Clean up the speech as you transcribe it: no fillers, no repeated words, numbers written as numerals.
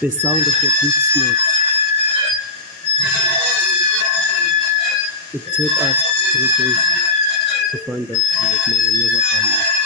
The sound of the big snakes. It took us 3 days to find that snake, but we never found it.